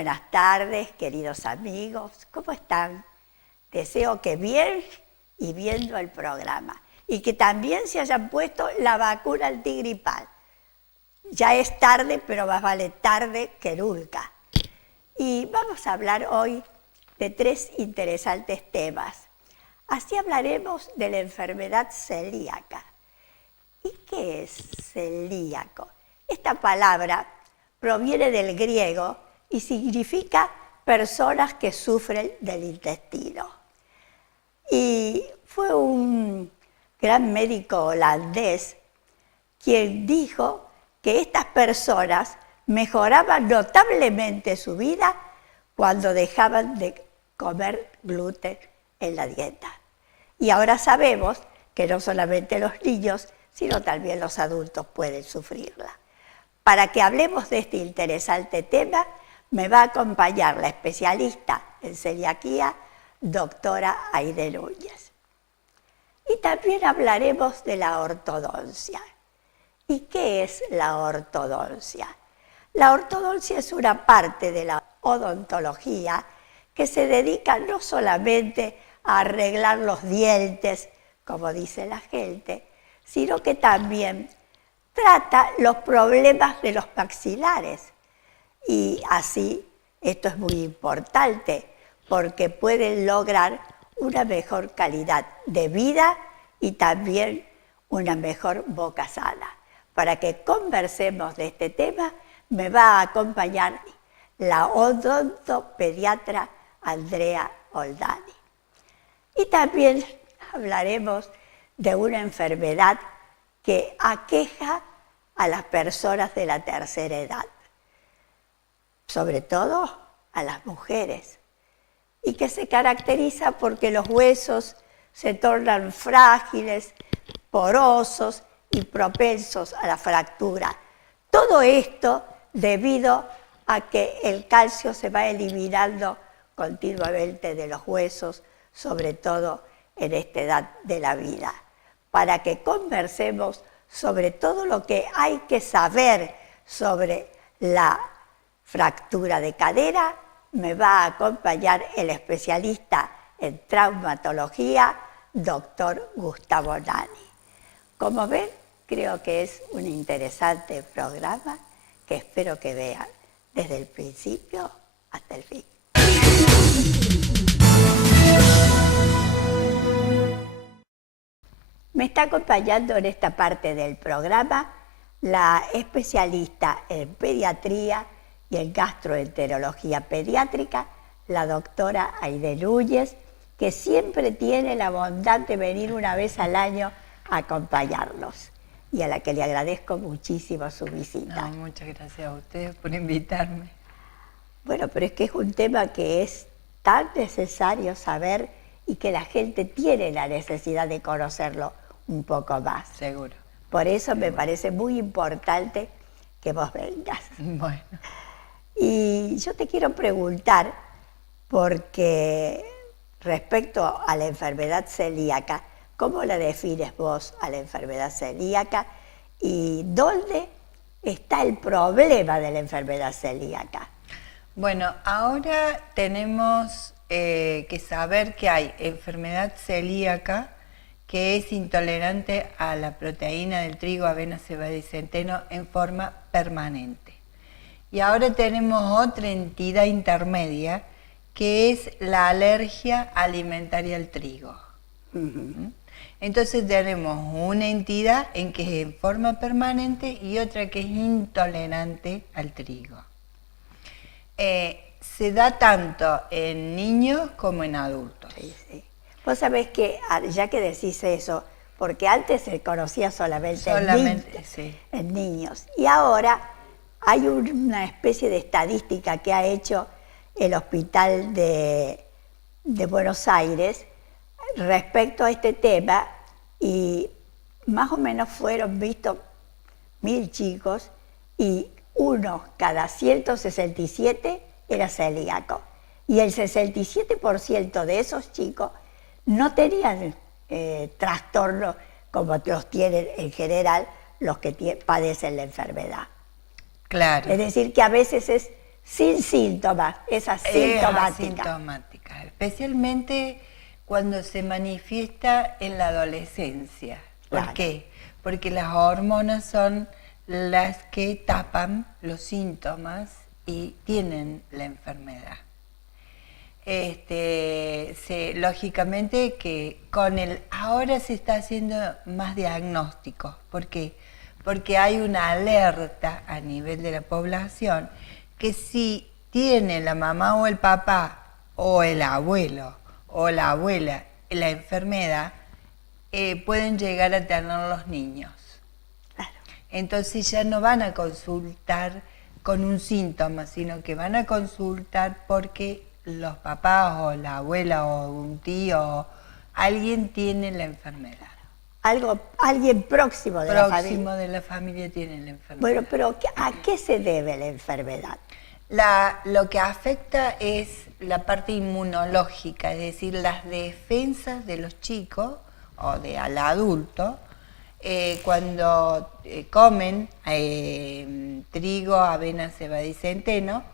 buenas tardes, queridos amigos. ¿Cómo están? Deseo que bien y viendo el programa. Y que también se hayan puesto la vacuna antigripal. Ya es tarde, pero más vale tarde que nunca. Y vamos a hablar hoy de 3 interesantes temas. Así hablaremos de la enfermedad celíaca. ¿Y qué es celíaco? Esta palabra proviene del griego y significa personas que sufren del intestino. Y fue un gran médico holandés quien dijo que estas personas mejoraban notablemente su vida cuando dejaban de comer gluten en la dieta. Y ahora sabemos que no solamente los niños, sino también los adultos pueden sufrirla. Para que hablemos de este interesante tema, me va a acompañar la especialista en celiaquía, doctora Aide Núñez. Y también hablaremos de la ortodoncia. ¿Y qué es la ortodoncia? La ortodoncia es una parte de la odontología que se dedica no solamente a arreglar los dientes, como dice la gente, sino que también trata los problemas de los maxilares. Y así, esto es muy importante, porque pueden lograr una mejor calidad de vida y también una mejor boca sana. Para que conversemos de este tema, me va a acompañar la odontopediatra Andrea Oldani. Y también hablaremos de una enfermedad que aqueja a las personas de la tercera edad, sobre todo a las mujeres, y que se caracteriza porque los huesos se tornan frágiles, porosos y propensos a la fractura. Todo esto debido a que el calcio se va eliminando continuamente de los huesos, sobre todo en esta edad de la vida. Para que conversemos sobre todo lo que hay que saber sobre la fractura de cadera, me va a acompañar el especialista en traumatología, doctor Gustavo Nani. Como ven, creo que es un interesante programa que espero que vean desde el principio hasta el fin. Me está acompañando en esta parte del programa la especialista en pediatría y en gastroenterología pediátrica, la doctora Aide Núñez, que siempre tiene la bondad de venir una vez al año a acompañarnos y a la que le agradezco muchísimo su visita. No, muchas gracias a ustedes por invitarme. Bueno, pero es que es un tema que es tan necesario saber y que la gente tiene la necesidad de conocerlo un poco más. Seguro. Por eso me parece muy importante que vos vengas. Bueno. Y yo te quiero preguntar, porque respecto a la enfermedad celíaca, ¿cómo la defines vos a la enfermedad celíaca? ¿Y dónde está el problema de la enfermedad celíaca? Bueno, ahora tenemos que saber que hay enfermedad celíaca que es intolerante a la proteína del trigo, avena, cebada y centeno en forma permanente. Y ahora tenemos otra entidad intermedia que es la alergia alimentaria al trigo. Entonces tenemos una entidad en que es en forma permanente y otra que es intolerante al trigo. Se da tanto en niños como en adultos. Sí, sí. Vos sabés que, ya que decís eso, porque antes se conocía solamente en niños, y ahora hay una especie de estadística que ha hecho el Hospital de Buenos Aires respecto a este tema, y más o menos fueron vistos 1000 chicos y uno cada 167 era celíaco. Y el 67% de esos chicos no tenían trastornos como los tienen en general los que padecen la enfermedad. Claro. Es decir, que a veces es sin síntomas, es asintomática. Asintomática, especialmente cuando se manifiesta en la adolescencia. ¿Por Claro. qué? Porque las hormonas son las que tapan los síntomas y tienen la enfermedad. Lógicamente que ahora se está haciendo más diagnósticos. ¿Por qué? Porque hay una alerta a nivel de la población que si tiene la mamá o el papá o el abuelo o la abuela la enfermedad, pueden llegar a tener los niños. Claro. Entonces ya no van a consultar con un síntoma, sino que van a consultar porque los papás o la abuela o un tío, alguien tiene la enfermedad. Alguien próximo de la familia. Próximo de la familia tiene la enfermedad. Bueno, pero ¿a qué se debe la enfermedad? Lo que afecta es la parte inmunológica, es decir, las defensas de los chicos o al adulto cuando comen trigo, avena, cebada y centeno,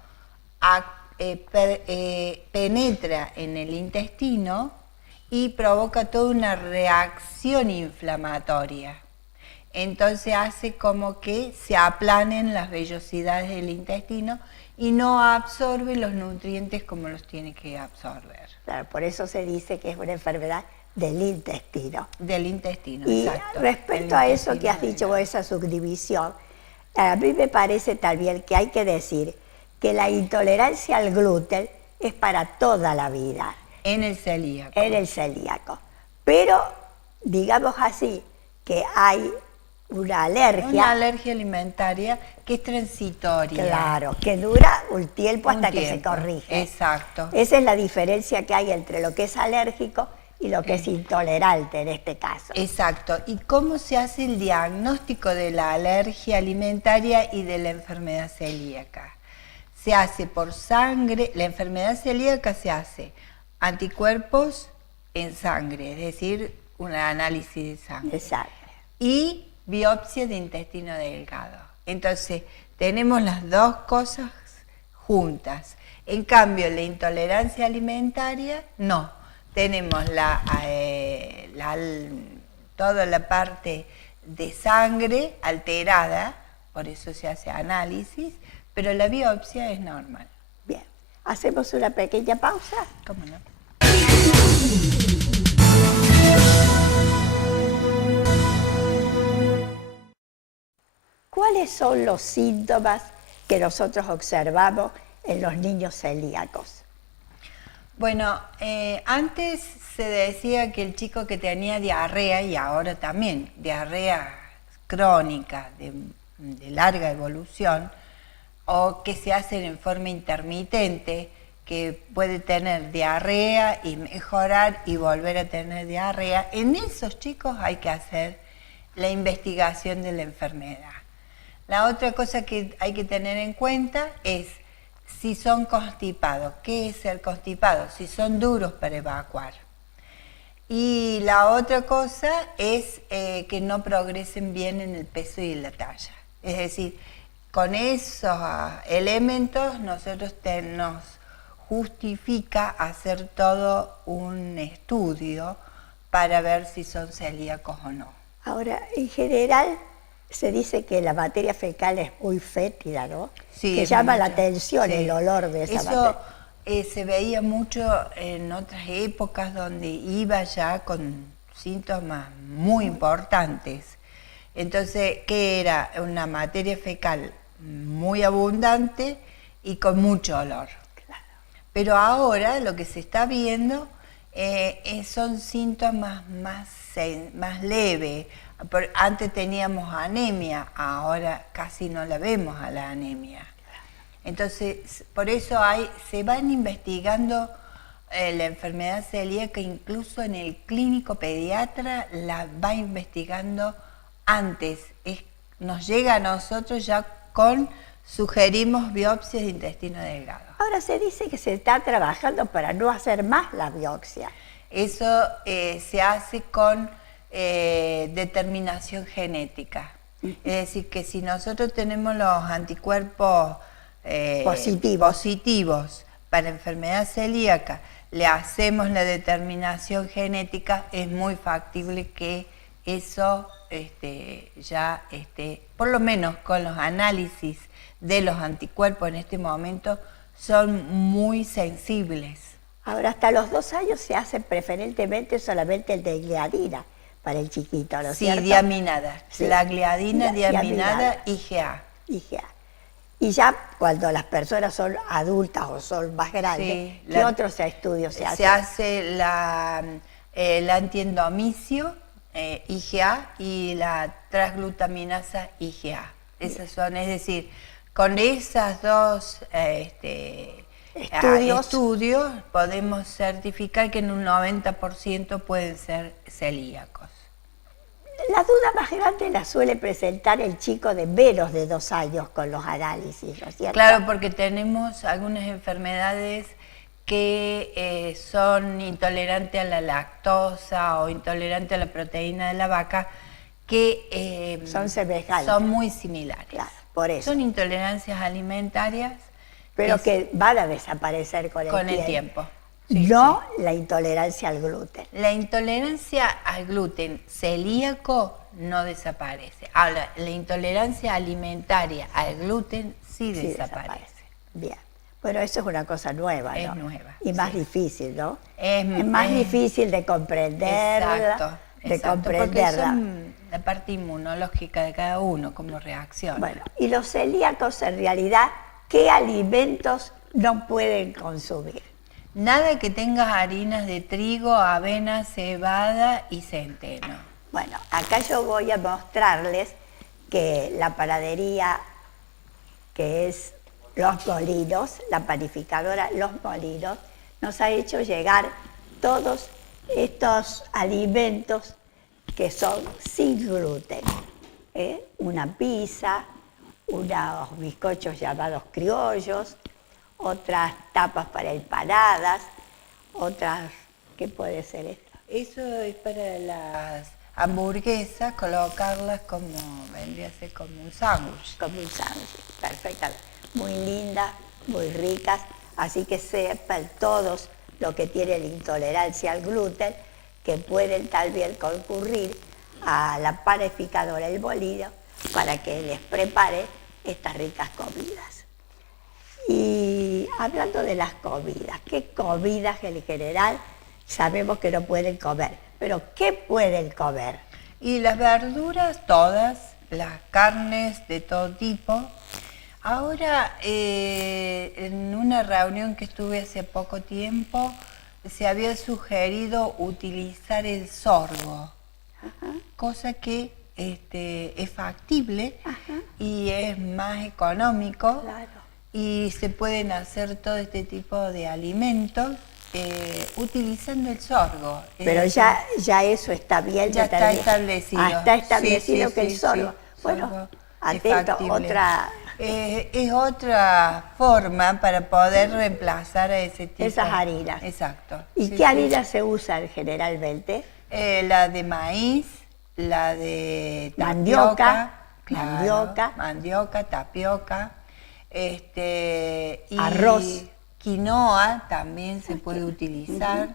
penetra en el intestino y provoca toda una reacción inflamatoria. Entonces hace como que se aplanen las vellosidades del intestino y no absorbe los nutrientes como los tiene que absorber. Claro, por eso se dice que es una enfermedad del intestino. Del intestino, Y exacto. respecto a eso que has dicho, esa subdivisión, a mí me parece también que hay que decir que la intolerancia al gluten es para toda la vida. En el celíaco. En el celíaco. Pero, digamos así, que hay una alergia. Una alergia alimentaria que es transitoria. Claro, que dura un tiempo hasta que se corrige. Exacto. Esa es la diferencia que hay entre lo que es alérgico y lo que es intolerante en este caso. Exacto. ¿Y cómo se hace el diagnóstico de la alergia alimentaria y de la enfermedad celíaca? Se hace por sangre, la enfermedad celíaca se hace anticuerpos en sangre, es decir, un análisis de sangre. Exacto. Y biopsia de intestino delgado. Entonces, tenemos las dos cosas juntas. En cambio, la intolerancia alimentaria, no. Tenemos toda la parte de sangre alterada, por eso se hace análisis, pero la biopsia es normal. Bien, hacemos una pequeña pausa. ¿Cómo no? ¿Cuáles son los síntomas que nosotros observamos en los niños celíacos? Bueno, antes se decía que el chico que tenía diarrea, y ahora también, diarrea crónica de larga evolución, o que se hacen en forma intermitente, que puede tener diarrea y mejorar y volver a tener diarrea, en esos chicos hay que hacer la investigación de la enfermedad. La otra cosa que hay que tener en cuenta es si son constipados. ¿Qué es el constipado? Si son duros para evacuar. Y la otra cosa es que no progresen bien en el peso y en la talla. Es decir, con esos elementos nosotros nos justifica hacer todo un estudio para ver si son celíacos o no. Ahora, en general, se dice que la materia fecal es muy fétida, ¿no? Sí, que llama la atención el olor de esa materia. Eso se veía mucho en otras épocas donde iba ya con síntomas muy importantes. Entonces, ¿qué era? Una materia fecal muy abundante y con mucho olor. Claro. Pero ahora lo que se está viendo son síntomas más leves. Antes teníamos anemia, ahora casi no la vemos a la anemia. Entonces, por eso se van investigando la enfermedad celíaca, incluso en el clínico pediatra la va investigando antes. Nos llega a nosotros ya sugerimos biopsias de intestino delgado. Ahora se dice que se está trabajando para no hacer más la biopsia. Eso se hace con determinación genética. Es decir, que si nosotros tenemos los anticuerpos positivos para enfermedad celíaca, le hacemos la determinación genética, es muy factible que eso ya por lo menos con los análisis de los anticuerpos en este momento, son muy sensibles. Ahora, hasta los 2 años se hace preferentemente solamente el de gliadina para el chiquito, ¿no es cierto? Sí, diaminada. Sí. La gliadina, diaminada, IgA. IgA. Y ya cuando las personas son adultas o son más grandes, Sí, ¿qué otros estudios se hacen? Se hace el antiendomicio, IgA, y la transglutaminasa IgA. Esas son, es decir, con esas dos estudios podemos certificar que en un 90% pueden ser celíacos. La duda más grande la suele presentar el chico de menos de 2 años con los análisis, ¿no es cierto? Claro, porque tenemos algunas enfermedades que son intolerantes a la lactosa o intolerantes a la proteína de la vaca, que son semejantes. Son muy similares. Claro, por eso. Son intolerancias alimentarias. Pero que van a desaparecer con el tiempo. Sí, no sí. La intolerancia al gluten. La intolerancia al gluten celíaco no desaparece. Ahora, la intolerancia alimentaria al gluten sí desaparece. Bien. Bueno, eso es una cosa nueva, ¿no? Es nueva. Y más difícil, ¿no? Es más difícil de comprenderla. Porque son la parte inmunológica de cada uno, cómo reacciona. Bueno, y los celíacos en realidad, ¿qué alimentos no pueden consumir? Nada que tenga harinas de trigo, avena, cebada y centeno. Bueno, acá yo voy a mostrarles que la panadería, que es Los Molinos, la panificadora Los Molinos, nos ha hecho llegar todos estos alimentos que son sin gluten. Una pizza, unos bizcochos llamados criollos, otras tapas para empanadas, otras, ¿qué puede ser esto? Eso es para las hamburguesas, colocarlas como, vendría a ser como un sándwich. Como un sándwich, perfectamente. Muy lindas, muy ricas, así que sepan todos lo que tienen intolerancia al gluten, que pueden también concurrir a la panificadora El Molino para que les prepare estas ricas comidas. Y hablando de las comidas, ¿qué comidas en general sabemos que no pueden comer? Pero ¿qué pueden comer? Y las verduras todas, las carnes de todo tipo. Ahora, en una reunión que estuve hace poco tiempo, se había sugerido utilizar el sorgo, cosa que es factible y es más económico. Claro. Y se pueden hacer todo este tipo de alimentos utilizando el sorgo. Pero ya eso está bien. Ya está establecido. Está establecido que el sorgo. Sí, bueno, sorgo atento, otra... es otra forma para poder reemplazar a ese tipo. Esas harinas. Exacto. ¿Y qué harinas se usan generalmente? La de maíz, la de tapioca. Mandioca, tapioca. Y arroz. Quinoa también se puede utilizar,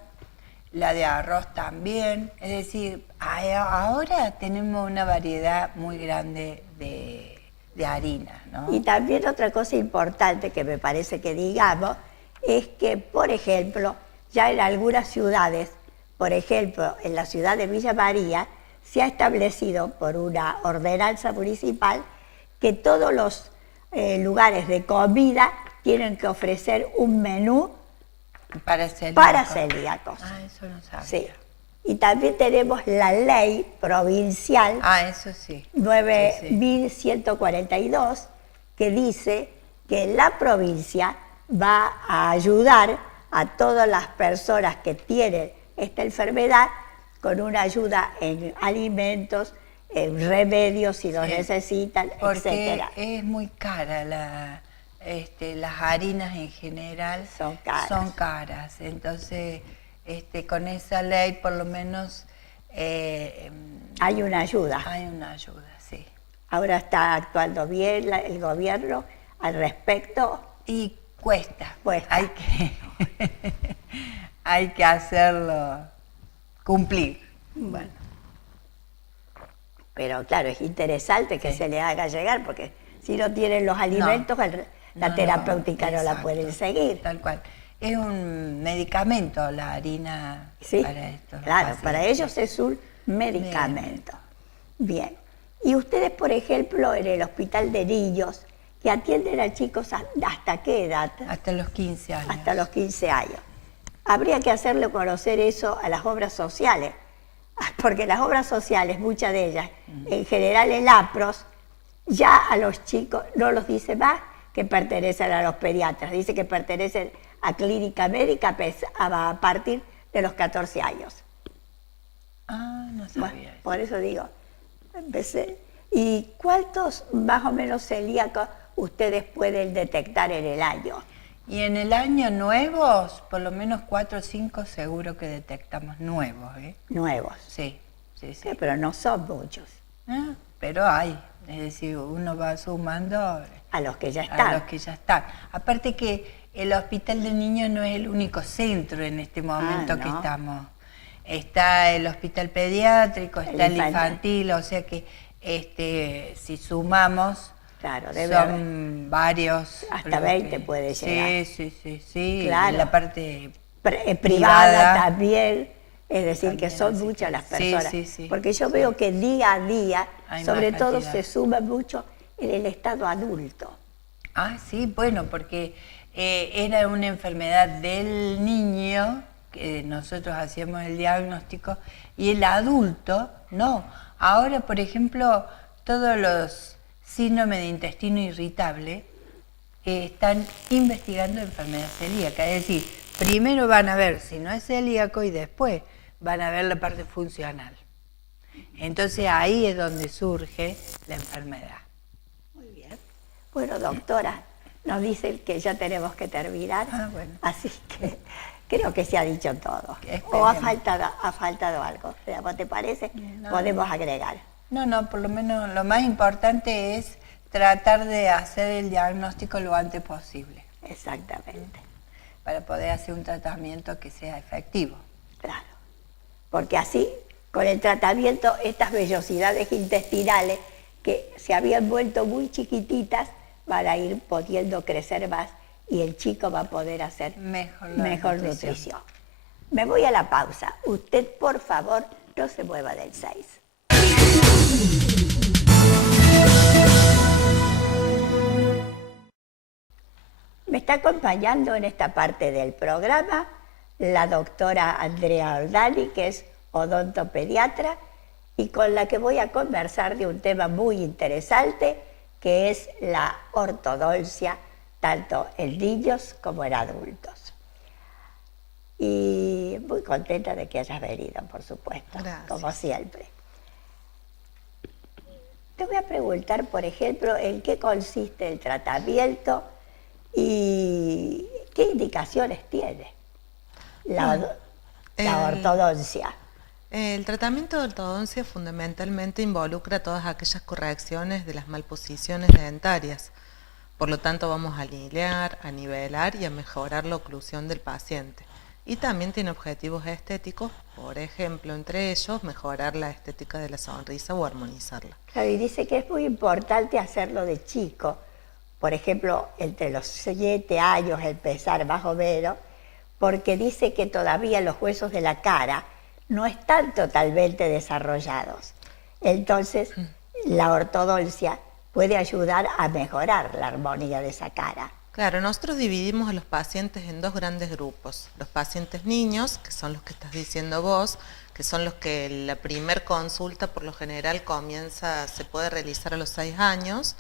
la de arroz también. Es decir, ahora tenemos una variedad muy grande de harinas, ¿no? Y también otra cosa importante que me parece que digamos es que, por ejemplo, ya en algunas ciudades, por ejemplo, en la ciudad de Villa María, se ha establecido por una ordenanza municipal que todos los lugares de comida tienen que ofrecer un menú para celíacos. Eso no sabía. Sí. Y también tenemos la ley provincial eso sí. 9142 que dice que la provincia va a ayudar a todas las personas que tienen esta enfermedad con una ayuda en alimentos, en remedios si los necesitan, porque etcétera. Es muy cara las harinas en general. Son caras. Son caras. Entonces, con esa ley por lo menos hay una ayuda. Hay una ayuda, sí. Ahora está actuando bien el gobierno, al respecto? Y cuesta. Cuesta. Hay que hacerlo cumplir. Bueno. Pero claro, es interesante que Sí. se le haga llegar, porque si no tienen los alimentos, la terapéutica no la exacto, pueden seguir. Tal cual. Es un medicamento la harina Sí, para esto. claro, para ellos es un medicamento. Bien. Y ustedes, por ejemplo, en el Hospital de Niños, que atienden a chicos ¿hasta qué edad? Hasta los 15 años. Hasta los 15 años. Habría que hacerle conocer eso a las obras sociales, porque las obras sociales, muchas de ellas, en general el APROS, ya a los chicos no los dice más que pertenecen a los pediatras, dice que pertenecen a clínica médica a partir de los 14 años. Ah, no sabía Bueno, eso. por eso digo, empecé. ¿Y cuántos más o menos celíacos ustedes pueden detectar en el año? Y en el año nuevos, por lo menos 4 o 5 seguro que detectamos nuevos, ¿eh? Nuevos. Sí, sí, sí. Sí, pero no son muchos. Ah, pero hay, es decir, uno va sumando A los que ya a están. los que ya están. Aparte que el Hospital de Niños no es el único centro en este momento que no. estamos. Está el Hospital Pediátrico, está el infantil. infantil, o sea que si sumamos, Claro, debe son varios. Hasta los 20 puede llegar. Sí. Claro. La parte privada también, es decir, También, que son así muchas que las sí, personas. sí, Porque yo veo que día a día, Hay sobre más todo cantidad. se suma mucho en el estado adulto. Ah, sí, bueno, porque era una enfermedad del niño, que nosotros hacíamos el diagnóstico, y el adulto no. Ahora, por ejemplo, todos los síndromes de intestino irritable están investigando enfermedad celíaca. Es decir, primero van a ver si no es celíaco y después van a ver la parte funcional. Entonces ahí es donde surge la enfermedad. Muy bien. Bueno, doctora, nos dicen que ya tenemos que terminar, Bueno. así que creo que se ha dicho todo. Esperemos. ¿O ha faltado algo? ¿Vos te parece? No. Podemos agregar. No, por lo menos lo más importante es tratar de hacer el diagnóstico lo antes posible Exactamente, para poder hacer un tratamiento que sea efectivo. claro. Porque así, con el tratamiento, estas vellosidades intestinales que se habían vuelto muy chiquititas van a ir pudiendo crecer más y el chico va a poder hacer Mejor la nutrición. Me voy a la pausa. Usted, por favor, no se mueva del 6. Me está acompañando en esta parte del programa la doctora Andrea Oldani, que es odontopediatra, y con la que voy a conversar de un tema muy interesante, que es la ortodoncia, tanto en niños como en adultos. Y muy contenta de que hayas venido, por supuesto, Gracias. como siempre. Te voy a preguntar, por ejemplo, en qué consiste el tratamiento y qué indicaciones tiene la ortodoncia. El tratamiento de ortodoncia fundamentalmente involucra todas aquellas correcciones de las malposiciones dentarias. Por lo tanto, vamos a alinear, a nivelar y a mejorar la oclusión del paciente. Y también tiene objetivos estéticos, por ejemplo, entre ellos, mejorar la estética de la sonrisa o armonizarla. Claro, y dice que es muy importante hacerlo de chico. Por ejemplo, entre los 7 años empezar más o menos, porque dice que todavía los huesos de la cara no están totalmente desarrollados. Entonces, la ortodoncia puede ayudar a mejorar la armonía de esa cara. Claro, nosotros dividimos a los pacientes en dos grandes grupos. Los pacientes niños, que son los que estás diciendo vos, que son los que la primer consulta por lo general se puede realizar a los 6 años,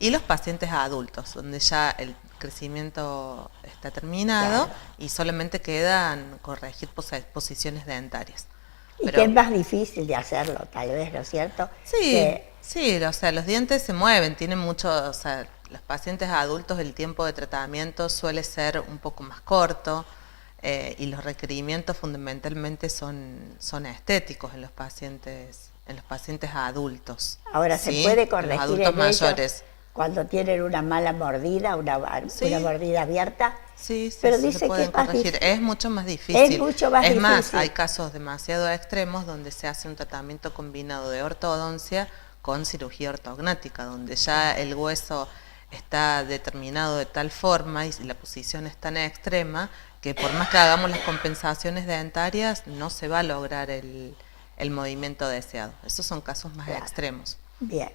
y los pacientes adultos, donde ya el crecimiento está terminado, claro, y solamente quedan corregir posiciones dentarias. Y que es más difícil de hacerlo, tal vez, ¿no es cierto? Sí, o sea, los dientes se mueven, tienen mucho, o sea, los pacientes adultos el tiempo de tratamiento suele ser un poco más corto, y los requerimientos fundamentalmente son estéticos en los pacientes adultos. Ahora, ¿sí? ¿se puede corregir en los adultos mayores? cuando tienen una mala mordida, una mordida abierta. Sí, sí, pero sí, dice se pueden que es más corregir. difícil. Es mucho más difícil. Es mucho más Es más, difícil. hay casos demasiado extremos donde se hace un tratamiento combinado de ortodoncia con cirugía ortognática, donde ya el hueso está determinado de tal forma y la posición es tan extrema que por más que hagamos las compensaciones dentarias no se va a lograr el movimiento deseado. Esos son casos más extremos. Bien.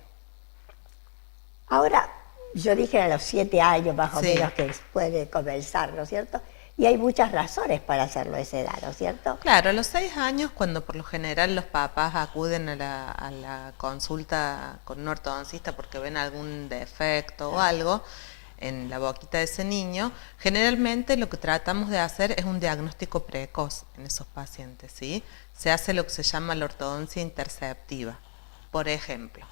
Ahora, yo dije a los 7 años más o Sí. menos que puede comenzar, ¿no es cierto? Y hay muchas razones para hacerlo a esa edad, ¿no es cierto? Claro, a los 6 años, cuando por lo general los papás acuden a la consulta con un ortodoncista porque ven algún defecto o algo en la boquita de ese niño, generalmente lo que tratamos de hacer es un diagnóstico precoz en esos pacientes, ¿sí? Se hace lo que se llama la ortodoncia interceptiva. Por ejemplo,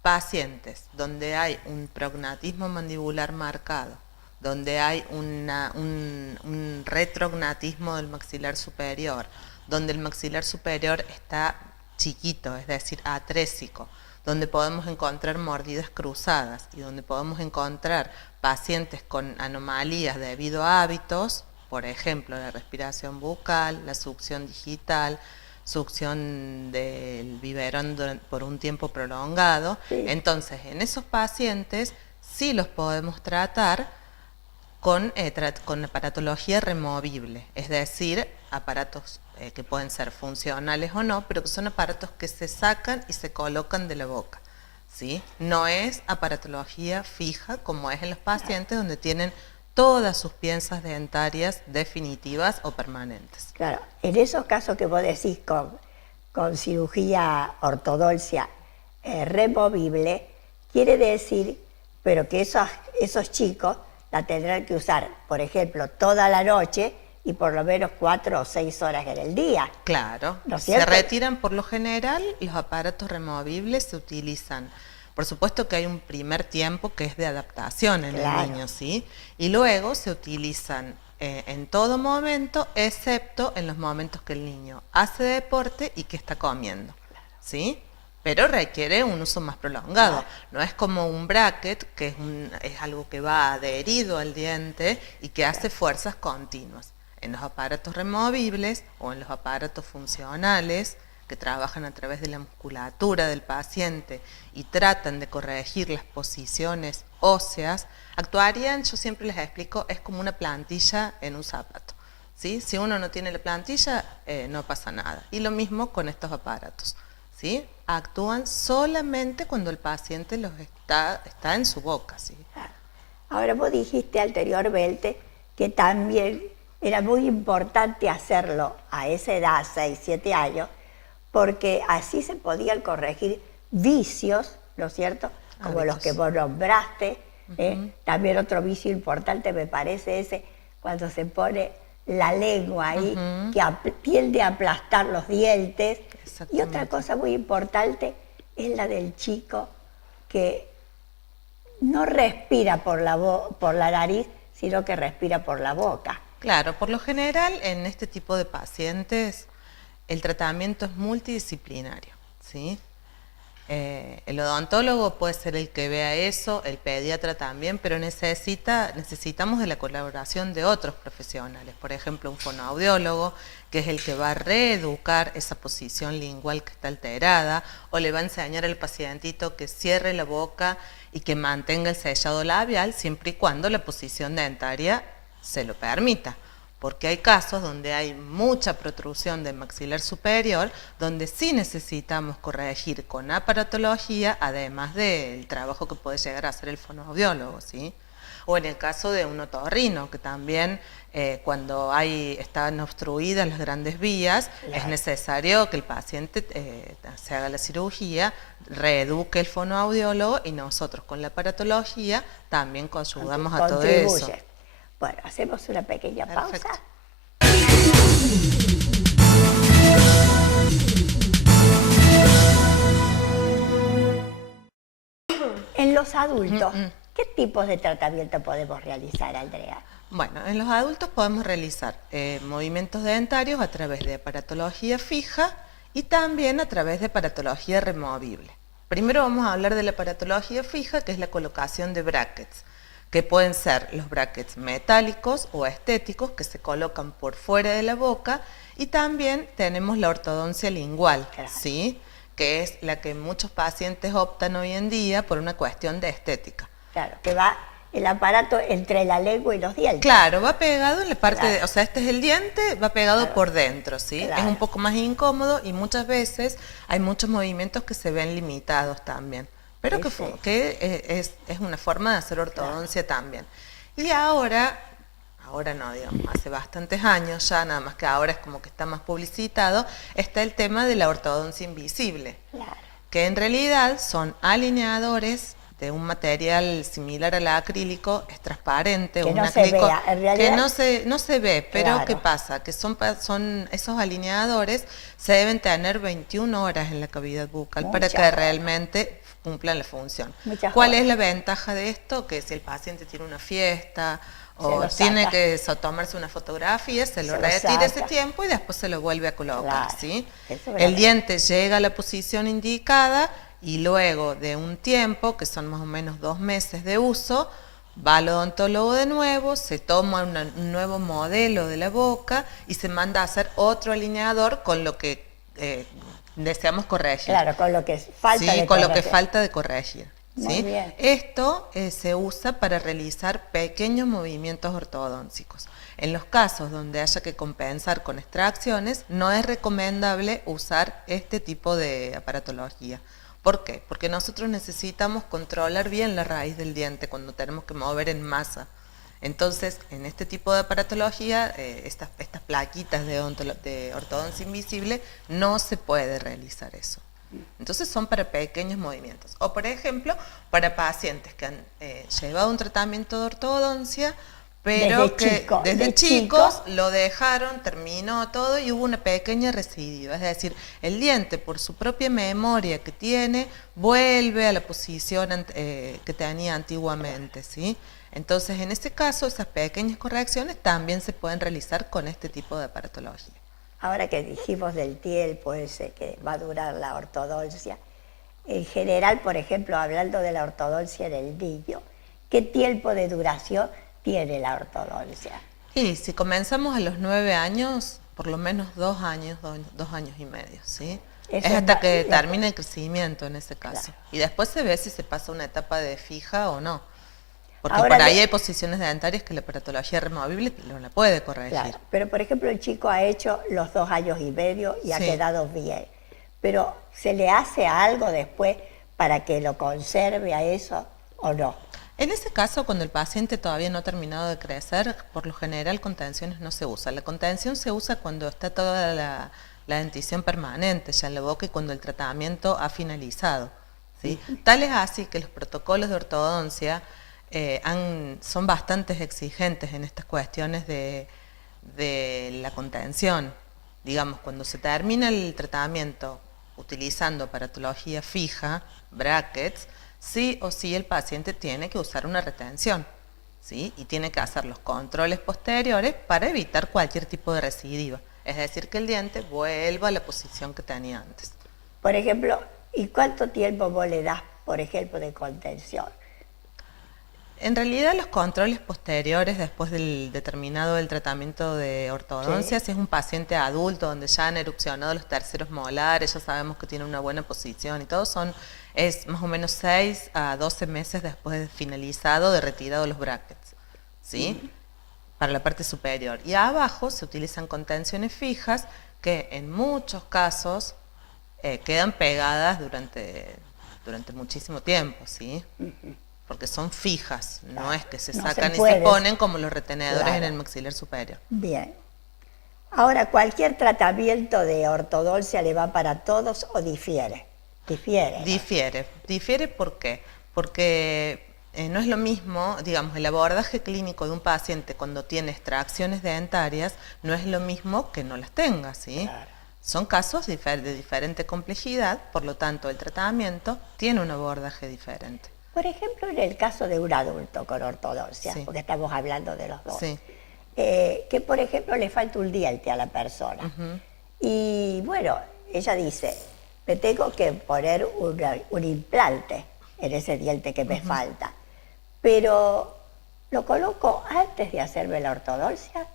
pacientes donde hay un prognatismo mandibular marcado, donde hay un retrognatismo del maxilar superior, donde el maxilar superior está chiquito, es decir, atrésico, donde podemos encontrar mordidas cruzadas y donde podemos encontrar pacientes con anomalías debido a hábitos, por ejemplo, la respiración bucal, la succión digital, succión del biberón por un tiempo prolongado. Sí. Entonces, en esos pacientes sí los podemos tratar con aparatología removible, es decir, aparatos que pueden ser funcionales o no, pero que son aparatos que se sacan y se colocan de la boca, ¿sí? No es aparatología fija como es en los pacientes donde tienen todas sus piezas dentarias definitivas o permanentes. Claro, en esos casos que vos decís con cirugía ortodoncia removible, quiere decir, pero que esos chicos la tendrán que usar, por ejemplo, toda la noche y por lo menos 4 o 6 horas en el día. Claro, ¿No es se cierto? retiran por lo general, los aparatos removibles se utilizan. Por supuesto que hay un primer tiempo que es de adaptación en Claro. el niño, ¿sí? Y luego se utilizan en todo momento, excepto en los momentos que el niño hace deporte y que está comiendo, ¿sí? Pero requiere un uso más prolongado. No es como un bracket, que es algo que va adherido al diente y que hace fuerzas continuas. En los aparatos removibles o en los aparatos funcionales, que trabajan a través de la musculatura del paciente y tratan de corregir las posiciones óseas, actuarían, yo siempre les explico, es como una plantilla en un zapato, ¿sí? Si uno no tiene la plantilla, no pasa nada. Y lo mismo con estos aparatos, ¿sí? Actúan solamente cuando el paciente está en su boca, ¿sí? Ahora vos dijiste anteriormente que también era muy importante hacerlo a esa edad, 6, 7 años, porque así se podían corregir vicios, ¿no es cierto? Como los que vos nombraste. También otro vicio importante me parece ese, cuando se pone la lengua ahí, que tiende a aplastar los dientes. Y otra cosa muy importante es la del chico que no respira por la nariz, sino que respira por la boca. Claro, por lo general en este tipo de pacientes el tratamiento es multidisciplinario, ¿sí? El odontólogo puede ser el que vea eso, el pediatra también, pero necesitamos de la colaboración de otros profesionales. Por ejemplo, un fonoaudiólogo, que es el que va a reeducar esa posición lingual que está alterada, o le va a enseñar al pacientito que cierre la boca y que mantenga el sellado labial, siempre y cuando la posición dentaria se lo permita. Porque hay casos donde hay mucha protrusión del maxilar superior, donde sí necesitamos corregir con aparatología, además del trabajo que puede llegar a hacer el fonoaudiólogo, ¿sí? O en el caso de un otorrino, que también cuando están obstruidas las grandes vías, es necesario que el paciente se haga la cirugía, reeduque el fonoaudiólogo y nosotros con la aparatología también ayudamos a todo eso. Bueno, hacemos una pequeña Perfecto. pausa. En los adultos, ¿qué tipos de tratamiento podemos realizar, Andrea? Bueno, en los adultos podemos realizar movimientos dentarios a través de aparatología fija y también a través de aparatología removible, Primero vamos a hablar de la aparatología fija, que es la colocación de brackets, que pueden ser los brackets metálicos o estéticos, que se colocan por fuera de la boca, y también tenemos la ortodoncia lingual, Claro. ¿sí? Que es la que muchos pacientes optan hoy en día por una cuestión de estética. Claro, que va el aparato entre la lengua y los dientes. Claro, va pegado en la parte Claro. de, o sea, este es el diente, va pegado Claro. por dentro, ¿sí? Claro. Es un poco más incómodo y muchas veces hay muchos movimientos que se ven limitados también, pero Sí, que, sí. es una forma de hacer ortodoncia también. Y ahora no, digamos, hace bastantes años ya, nada más que ahora es como que está más publicitado, está el tema de la ortodoncia invisible, Claro. que en realidad son alineadores de un material similar al acrílico, es transparente, Que un no se acrílico vea, en que realidad- no se ve, pero Claro. ¿qué pasa? Que son esos alineadores se deben tener 21 horas en la cavidad bucal para Muchas que horas. realmente cumplan la función. Muchas ¿Cuál horas. es la ventaja de esto? Que si el paciente tiene una fiesta o lo tiene saca. que tomarse una fotografía, se lo Se lo retira ese saca. tiempo y después se lo vuelve a colocar, Claro. ¿sí? Eso es El verdad. diente llega a la posición indicada y luego de un tiempo, que son más o menos 2 meses de uso, va al odontólogo de nuevo, se toma un nuevo modelo de la boca y se manda a hacer otro alineador con lo que deseamos corregir. Claro, con lo que falta Sí, de con lo que corregir. falta de corregir. Muy ¿sí? bien. Esto se usa para realizar pequeños movimientos ortodóncicos. En los casos donde haya que compensar con extracciones, no es recomendable usar este tipo de aparatología. ¿Por qué? Porque nosotros necesitamos controlar bien la raíz del diente cuando tenemos que mover en masa. Entonces, en este tipo de aparatología, estas plaquitas de ortodoncia invisible, no se puede realizar eso. Entonces son para pequeños movimientos. O por ejemplo, para pacientes que han llevado un tratamiento de ortodoncia, pero Desde que chico, desde de chicos chico. lo dejaron, terminó todo y hubo una pequeña recidiva. Es decir, el diente por su propia memoria que tiene, vuelve a la posición que tenía antiguamente, ¿sí? Entonces, en este caso, esas pequeñas correcciones también se pueden realizar con este tipo de aparatología. Ahora que dijimos del tiempo ese que va a durar la ortodoncia, en general, por ejemplo, hablando de la ortodoncia en el niño, ¿qué tiempo de duración tiene la ortodoncia? Y si comenzamos a los 9 años, por lo menos 2 años, 2 años y medio, ¿sí? Eso Es es hasta va- que la- termine el crecimiento en ese caso. Claro. Y después se ve si se pasa una etapa de fija o no. Porque Ahora por ahí le- hay posiciones dentarias que la aparatología removible no la puede corregir. Claro, pero por ejemplo el chico ha hecho los 2 años y medio y ha Sí. quedado bien, pero ¿se le hace algo después para que lo conserve a eso o no? En ese caso, cuando el paciente todavía no ha terminado de crecer, por lo general contenciones no se usa. La contención se usa cuando está toda la dentición permanente ya en la boca y cuando el tratamiento ha finalizado, ¿sí? Tal es así que los protocolos de ortodoncia son bastante exigentes en estas cuestiones de la contención. Digamos, cuando se termina el tratamiento utilizando aparatología fija, brackets, sí o sí el paciente tiene que usar una retención, ¿sí? Y tiene que hacer los controles posteriores para evitar cualquier tipo de recidiva. Es decir, que el diente vuelva a la posición que tenía antes. Por ejemplo, ¿y cuánto tiempo vos le das, por ejemplo, de contención? En realidad los controles posteriores después del determinado del tratamiento de ortodoncia, Sí. si es un paciente adulto donde ya han erupcionado los terceros molares, ya sabemos que tiene una buena posición y todo, es más o menos 6 a 12 meses después de finalizado de retirado los brackets, ¿sí? Para la parte superior. Y abajo se utilizan contenciones fijas que en muchos casos quedan pegadas durante muchísimo tiempo, ¿sí? Porque son fijas, no es que se No se sacan y se puede. ponen como los retenedores Claro. en el maxilar superior. Bien. Ahora, ¿cualquier tratamiento de ortodoncia le va para todos o difiere? Difiere. ¿no? Difiere ¿por qué? Porque no es lo mismo, digamos, el abordaje clínico de un paciente cuando tiene extracciones dentarias no es lo mismo que no las tenga, ¿sí? Claro. Son casos de diferente complejidad, por lo tanto el tratamiento tiene un abordaje diferente. Por ejemplo, en el caso de un adulto con ortodoncia, Sí. porque estamos hablando de los dos, Sí. Que por ejemplo le falta un diente a la persona. Y bueno, ella dice, me tengo que poner un implante en ese diente que me falta. Pero, ¿lo coloco antes de hacerme la ortodoncia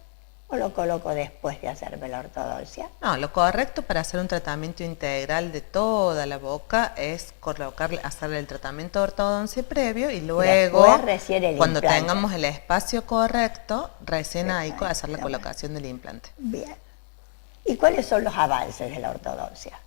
o lo coloco después de hacerme la ortodoncia? No, lo correcto para hacer un tratamiento integral de toda la boca es hacerle el tratamiento de ortodoncia previo y luego, después, recién el cuando implante. tengamos el espacio correcto, recién ahí Perfecto. hacer la colocación del implante. Bien. ¿Y cuáles son los avances de la ortodoncia?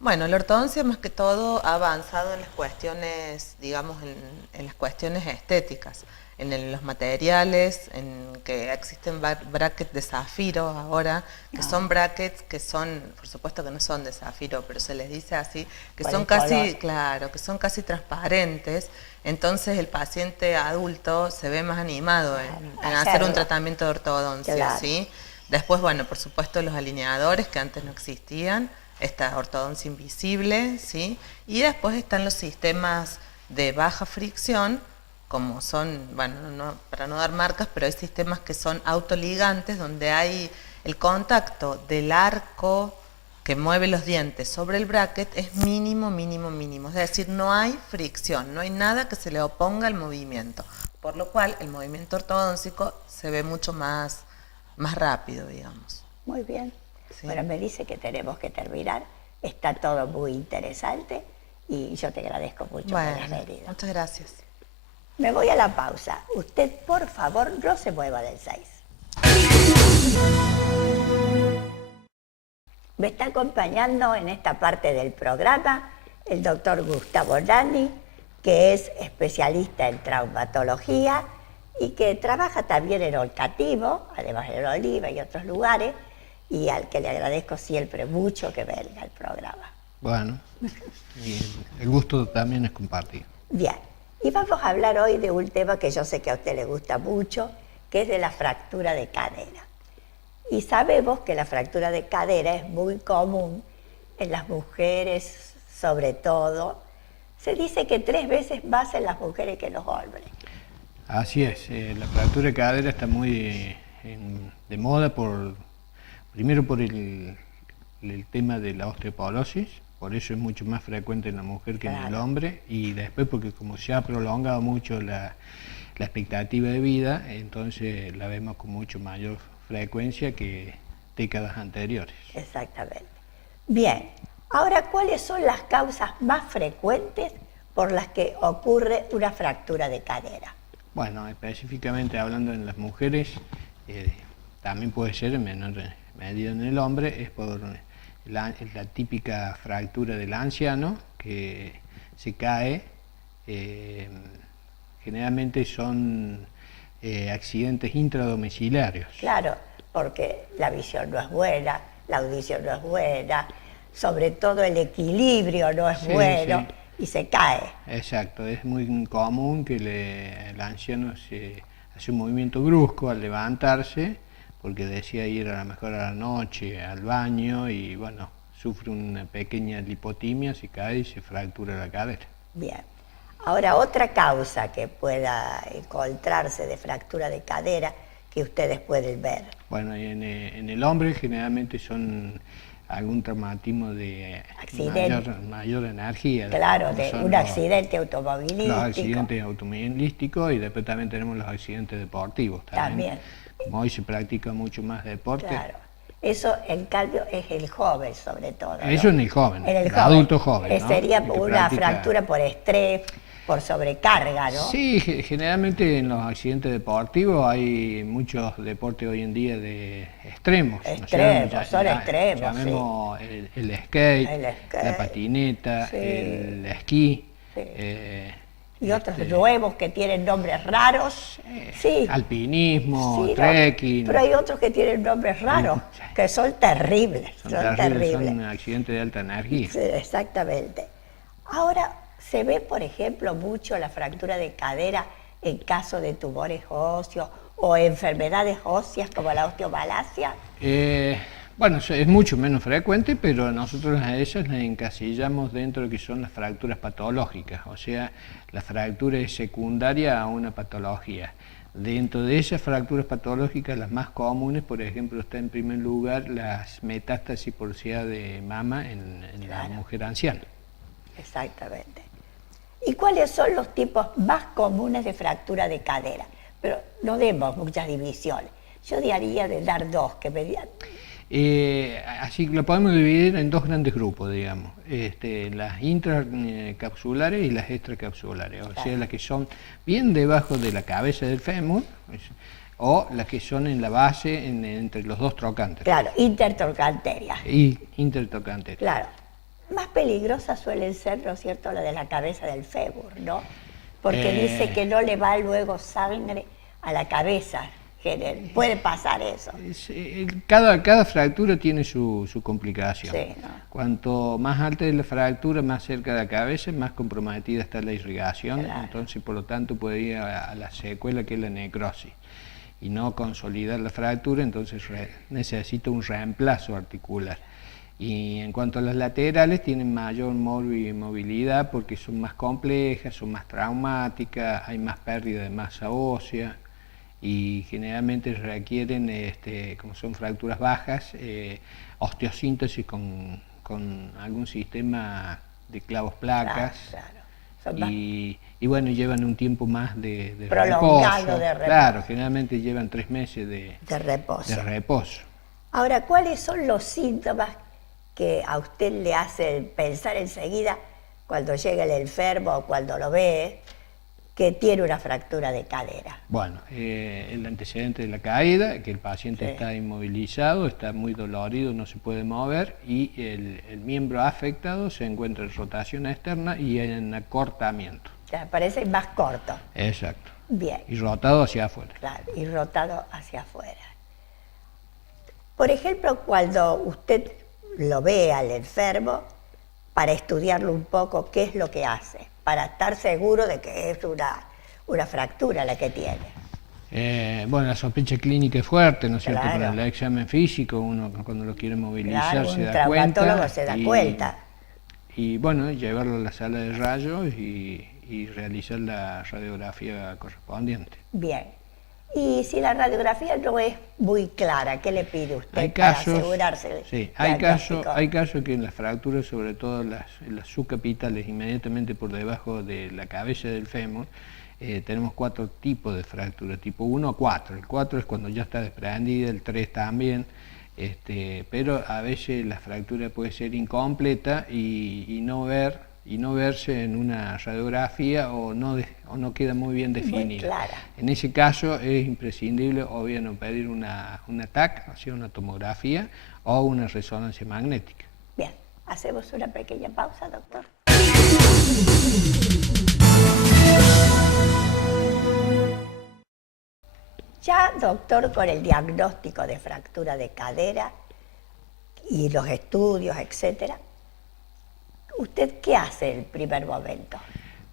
Bueno, la ortodoncia más que todo ha avanzado en las cuestiones, digamos, en las cuestiones estéticas, en los materiales, en que existen brackets de zafiro ahora, que son brackets que son, por supuesto que no son de zafiro, pero se les dice así, que Por son el casi, color. claro, que son casi transparentes, entonces el paciente adulto se ve más animado en hacer hacerlo. un tratamiento de ortodoncia, Claro. ¿sí? Después, bueno, por supuesto los alineadores que antes no existían, esta ortodoncia invisible, ¿sí? Y después están los sistemas de baja fricción, como son, bueno, para no dar marcas, pero hay sistemas que son autoligantes, donde hay el contacto del arco que mueve los dientes sobre el bracket es mínimo, mínimo, mínimo. Es decir, no hay fricción, no hay nada que se le oponga al movimiento, por lo cual el movimiento ortodóntico se ve mucho más rápido, digamos. Muy bien. Sí. Bueno, me dice que tenemos que terminar. Está todo muy interesante y yo te agradezco mucho por haber Bueno, venido. muchas gracias. Me voy a la pausa. Usted, por favor, no se mueva del 6. Me está acompañando en esta parte del programa el doctor Gustavo Nani, que es especialista en traumatología y que trabaja también en Olcativo, además en Oliva y otros lugares, y al que le agradezco siempre mucho que venga al programa. Bueno, y el gusto también es compartir. Bien, y vamos a hablar hoy de un tema que yo sé que a usted le gusta mucho, que es de la fractura de cadera. Y sabemos que la fractura de cadera es muy común en las mujeres, sobre todo. Se dice que 3 veces más en las mujeres que en los hombres. Así es, la fractura de cadera está muy de moda primero por el tema de la osteoporosis, por eso es mucho más frecuente en la mujer que en el hombre, y después porque como se ha prolongado mucho la expectativa de vida, entonces la vemos con mucho mayor frecuencia que décadas anteriores. Exactamente. Bien, ahora, ¿cuáles son las causas más frecuentes por las que ocurre una fractura de cadera? Bueno, específicamente hablando en las mujeres, también puede ser en menor medida en el hombre, es por la típica fractura del anciano que se cae, generalmente son accidentes intradomiciliarios. Claro, porque la visión no es buena, la audición no es buena, sobre todo el equilibrio no es bueno y se cae. Exacto, es muy común que el anciano se hace un movimiento brusco al levantarse porque decía ir a lo mejor a la noche al baño y bueno, sufre una pequeña lipotimia, se cae y se fractura la cadera. Bien. Ahora, otra causa que pueda encontrarse de fractura de cadera que ustedes pueden ver. Bueno, en el hombre generalmente son algún traumatismo de mayor energía. Claro, de un accidente automovilístico. Los accidentes automovilísticos y después también tenemos los accidentes deportivos. También. Como hoy se practica mucho más deporte. Claro. Eso, en cambio, es el joven, sobre todo. Eso en el joven, en el joven. adulto joven, ¿no? Sería una fractura por estrés, por sobrecarga, ¿no? Sí, generalmente en los accidentes deportivos hay muchos deportes hoy en día de extremos. Extremos, son extremos, llamemos el skate, la patineta, el esquí. Sí. Y otros nuevos que tienen nombres raros. Sí. Alpinismo, trekking. Pero hay otros que tienen nombres raros, que son terribles. Son terribles. Son accidentes de alta energía. Sí, exactamente. Ahora, se ve, por ejemplo, mucho la fractura de cadera en caso de tumores óseos o enfermedades óseas como la osteomalacia. Bueno, es mucho menos frecuente, pero nosotros a esas las encasillamos dentro de lo que son las fracturas patológicas, o sea, la fractura es secundaria a una patología. Dentro de esas fracturas patológicas, las más comunes, por ejemplo, está en primer lugar las metástasis por SIA de mama en la mujer anciana. Exactamente. ¿Y cuáles son los tipos más comunes de fractura de cadera? Pero no demos muchas divisiones. Yo diría de dar dos, que me digan. Así que lo podemos dividir en dos grandes grupos, digamos, las intracapsulares y las extracapsulares, o sea, las que son bien debajo de la cabeza del fémur, o las que son en la base, entre los dos trocantes. Claro, intertrocanterias. Y intertrocanterias. Claro. Más peligrosas suelen ser, ¿no es cierto?, la de la cabeza del fémur, ¿no? Porque dice que no le va luego sangre a la cabeza. Puede pasar eso. Cada fractura tiene su complicación. Sí, ¿no? Cuanto más alta es la fractura, más cerca de la cabeza, más comprometida está la irrigación, Claro. Entonces por lo tanto puede ir a la secuela, que es la necrosis, y no consolidar la fractura, entonces necesita un reemplazo articular. Y en cuanto a las laterales, tienen mayor movilidad porque son más complejas, son más traumáticas, hay más pérdida de masa ósea, y generalmente requieren, como son fracturas bajas, osteosíntesis con algún sistema de clavos placas. Claro. Y bueno, llevan un tiempo más de Prolongado reposo. de reposo. Claro, generalmente llevan 3 meses de reposo. Ahora, ¿cuáles son los síntomas que a usted le hacen pensar enseguida cuando llega el enfermo o cuando lo ve que tiene una fractura de cadera? Bueno, el antecedente de la caída, que el paciente está inmovilizado, está muy dolorido, no se puede mover, y el miembro afectado se encuentra en rotación externa y en acortamiento. O sea, parece más corto. Exacto. Bien. Y rotado hacia afuera. Claro, y rotado hacia afuera. Por ejemplo, cuando usted lo ve al enfermo, para estudiarlo un poco, ¿qué es lo que hace? Para estar seguro de que es una fractura la que tiene. Bueno, la sospecha clínica es fuerte, ¿no es cierto? Claro. Con el examen físico, uno cuando lo quiere movilizar Claro, se un da cuenta. traumatólogo se da cuenta. Y bueno, llevarlo a la sala de rayos y realizar la radiografía correspondiente. Bien. Y si la radiografía no es muy clara, ¿qué le pide usted para asegurarse? Sí, hay casos que en las fracturas, sobre todo las subcapitales, inmediatamente por debajo de la cabeza del fémur, tenemos 4 tipos de fractura, tipo 1 a 4. El 4 es cuando ya está desprendida, el 3 también, pero a veces la fractura puede ser incompleta y no verse en una radiografía o no queda muy bien definida. Muy clara. En ese caso es imprescindible o bien pedir una TAC, o sea, una tomografía, o una resonancia magnética. Bien, hacemos una pequeña pausa, doctor. Ya, doctor, con el diagnóstico de fractura de cadera y los estudios, etcétera, ¿usted qué hace en el primer momento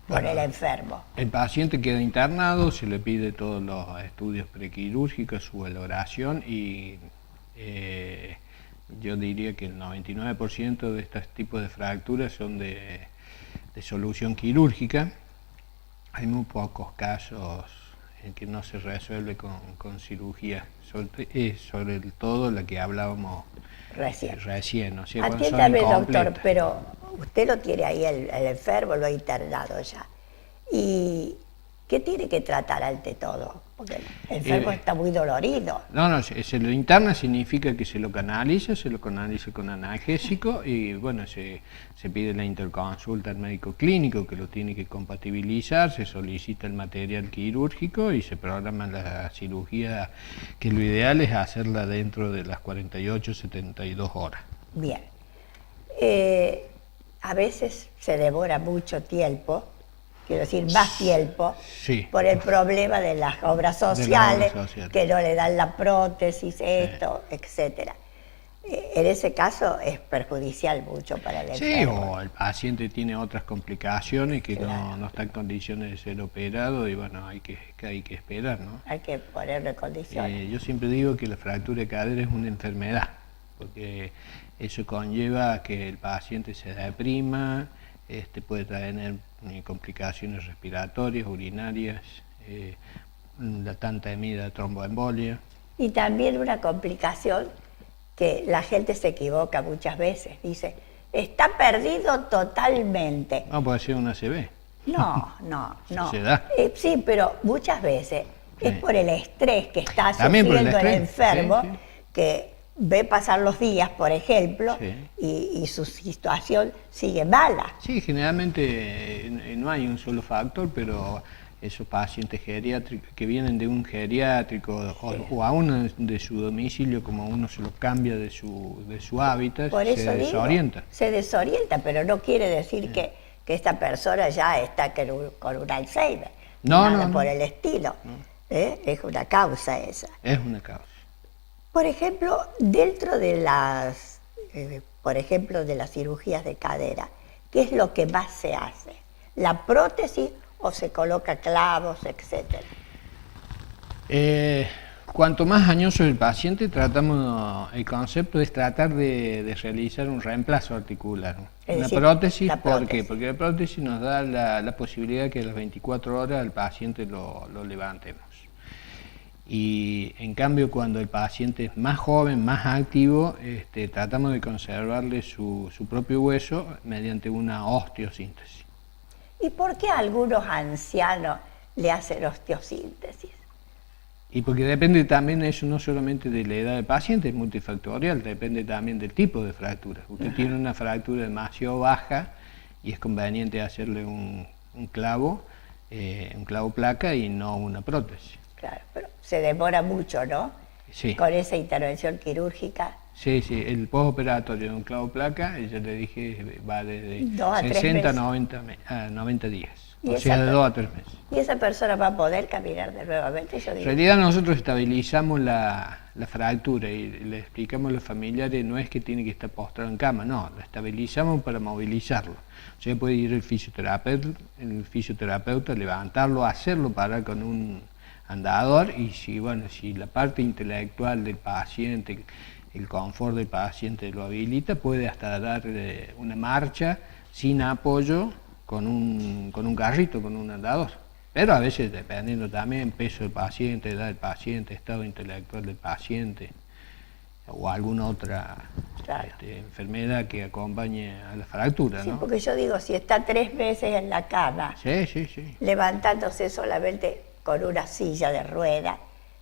con el enfermo? El paciente queda internado, se le pide todos los estudios prequirúrgicos, su valoración, y yo diría que el 99% de estos tipos de fracturas son de solución quirúrgica. Hay muy pocos casos en que no se resuelve con cirugía, sobre todo la que hablábamos recién, o sea, atiéndame, doctor, pero usted lo tiene ahí, el enfermo, lo ha internado ya. ¿Y qué tiene que tratar ante todo? Porque el enfermo está muy dolorido. No, se lo interna significa que se lo canaliza con analgésico, y bueno, se pide la interconsulta al médico clínico que lo tiene que compatibilizar, se solicita el material quirúrgico y se programa la cirugía, que lo ideal es hacerla dentro de las 48-72 horas. Bien. A veces se demora mucho tiempo, quiero decir, más tiempo, sí, por el problema de las obras sociales, que no le dan la prótesis, esto, etcétera. En ese caso es perjudicial mucho para el enfermo. Sí, o el paciente tiene otras complicaciones que no está en condiciones de ser operado, y bueno, hay que esperar, ¿no? Hay que ponerle condiciones. Yo siempre digo que la fractura de cadera es una enfermedad, porque eso conlleva a que el paciente se deprima, puede tener complicaciones respiratorias, urinarias, la tan temida tromboembolia. Y también una complicación que la gente se equivoca muchas veces. Dice, está perdido totalmente. No, puede ser una ACV. No. Se da. Sí, pero muchas veces es por el estrés que está También por el sufriendo el estrés, enfermo, sí, sí. que ve pasar los días, por ejemplo, Sí. y su situación sigue mala. Sí, generalmente no hay un solo factor, pero esos pacientes geriátricos que vienen de un geriátrico o aún de su domicilio, como uno se los cambia de su hábitat, Por se eso digo, desorienta. se desorienta, pero no quiere decir que esta persona ya está con un Alzheimer, nada por el estilo. Es una causa esa. Es una causa. Por ejemplo, dentro de las cirugías de cadera, ¿qué es lo que más se hace? ¿La prótesis o se coloca clavos, etcétera? Cuanto más añoso el paciente, el concepto es tratar de realizar un reemplazo articular. Es Una decir, prótesis, la ¿por qué? prótesis. Porque la prótesis nos da la posibilidad que a las 24 horas el paciente lo levantemos. Y en cambio, cuando el paciente es más joven, más activo, tratamos de conservarle su propio hueso mediante una osteosíntesis. ¿Y por qué a algunos ancianos le hacen osteosíntesis? Y porque depende también eso no solamente de la edad del paciente, es multifactorial, depende también del tipo de fractura. Usted tiene una fractura demasiado baja y es conveniente hacerle un clavo placa y no una prótesis. Claro, pero se demora mucho, ¿no? Sí. Con esa intervención quirúrgica. Sí, el postoperatorio de un clavo placa, ya le dije, va desde 2 a 3 60 a meses. 90 días. Y O sea, de 2 a 3 meses. ¿Y esa persona va a poder caminar de nuevamente? Yo En digo, realidad nosotros estabilizamos la fractura y le explicamos a los familiares, no es que tiene que estar postrado en cama, no, lo estabilizamos para movilizarlo. O sea, puede ir el fisioterapeuta, levantarlo, hacerlo parar con un andador y si la parte intelectual del paciente, el confort del paciente lo habilita, puede hasta dar una marcha sin apoyo con un carrito, con un andador. Pero a veces dependiendo también peso del paciente, edad del paciente, estado intelectual del paciente o alguna otra enfermedad que acompañe a la fractura, sí, ¿no? porque yo digo, si está 3 meses en la cama, Sí. levantándose solamente con una silla de ruedas,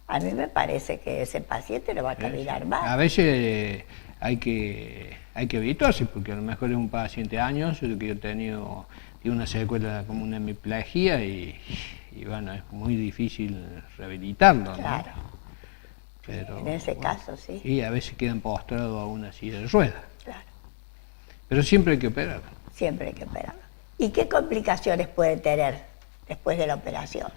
a mí me parece que ese paciente no va a caminar más. A veces hay que evitarse, porque a lo mejor es un paciente años que tiene una secuela como una hemiplegia y bueno, es muy difícil rehabilitarlo, ¿no? Claro. Pero, En ese caso, sí. Y a veces quedan postrados a una silla de ruedas. Claro. Pero siempre hay que operar. Siempre hay que operarlo. ¿Y qué complicaciones puede tener después de la operación?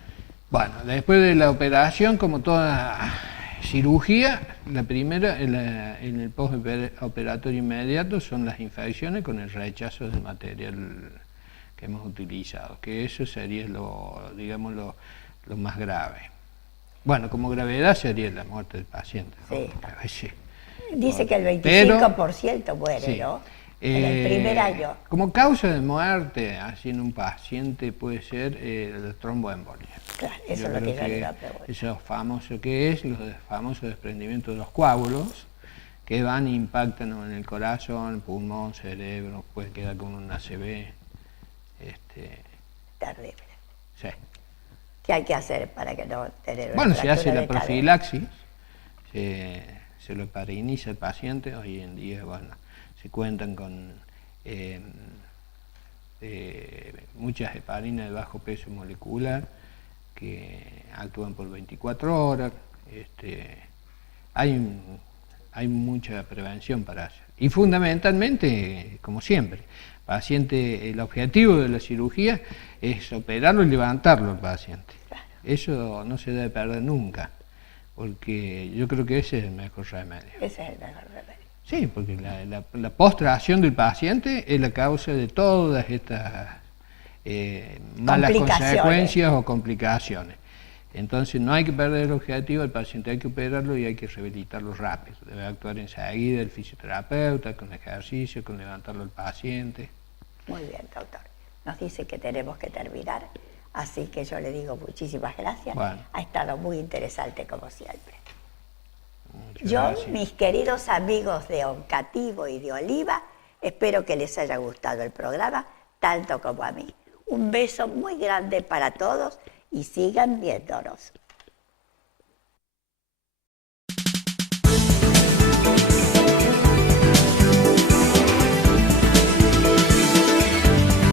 Bueno, después de la operación, como toda cirugía, la primera en el postoperatorio inmediato son las infecciones con el rechazo del material que hemos utilizado, que eso sería lo más grave. Bueno, como gravedad sería la muerte del paciente, ¿no? Sí. A veces. Dice que el 25% muere, Sí. ¿no? En el primer año. Como causa de muerte, así en un paciente puede ser la tromboembolia. Claro, eso es lo que yo le iba a preguntar. Eso famoso que es, los famosos desprendimientos de los coágulos, que van e impactan en el corazón, pulmón, cerebro, puede quedar con un ACV. Terrible. Sí. ¿Qué hay que hacer para que no tener una Bueno, se hace fractura la de cadera? profilaxis, se lo hepariniza al paciente. Hoy en día, bueno, se cuentan con muchas heparinas de bajo peso molecular que actúan por 24 horas. Hay mucha prevención para hacer. Y fundamentalmente, como siempre, el objetivo de la cirugía es operarlo y levantarlo al paciente. Claro. Eso no se debe perder nunca, porque yo creo que ese es el mejor remedio. Ese es el mejor remedio. Sí, porque la postración del paciente es la causa de todas estas malas consecuencias o complicaciones. Entonces no hay que perder el objetivo, el paciente hay que operarlo y hay que rehabilitarlo rápido. Debe actuar enseguida el fisioterapeuta, con ejercicio, con levantarlo al paciente. Muy bien, doctor. Nos dice que tenemos que terminar. Así que yo le digo muchísimas gracias. Bueno. Ha estado muy interesante como siempre. Muchas Yo, gracias. mis queridos amigos de Oncativo y de Oliva, espero que les haya gustado el programa, tanto como a mí. Un beso muy grande para todos y sigan viéndonos.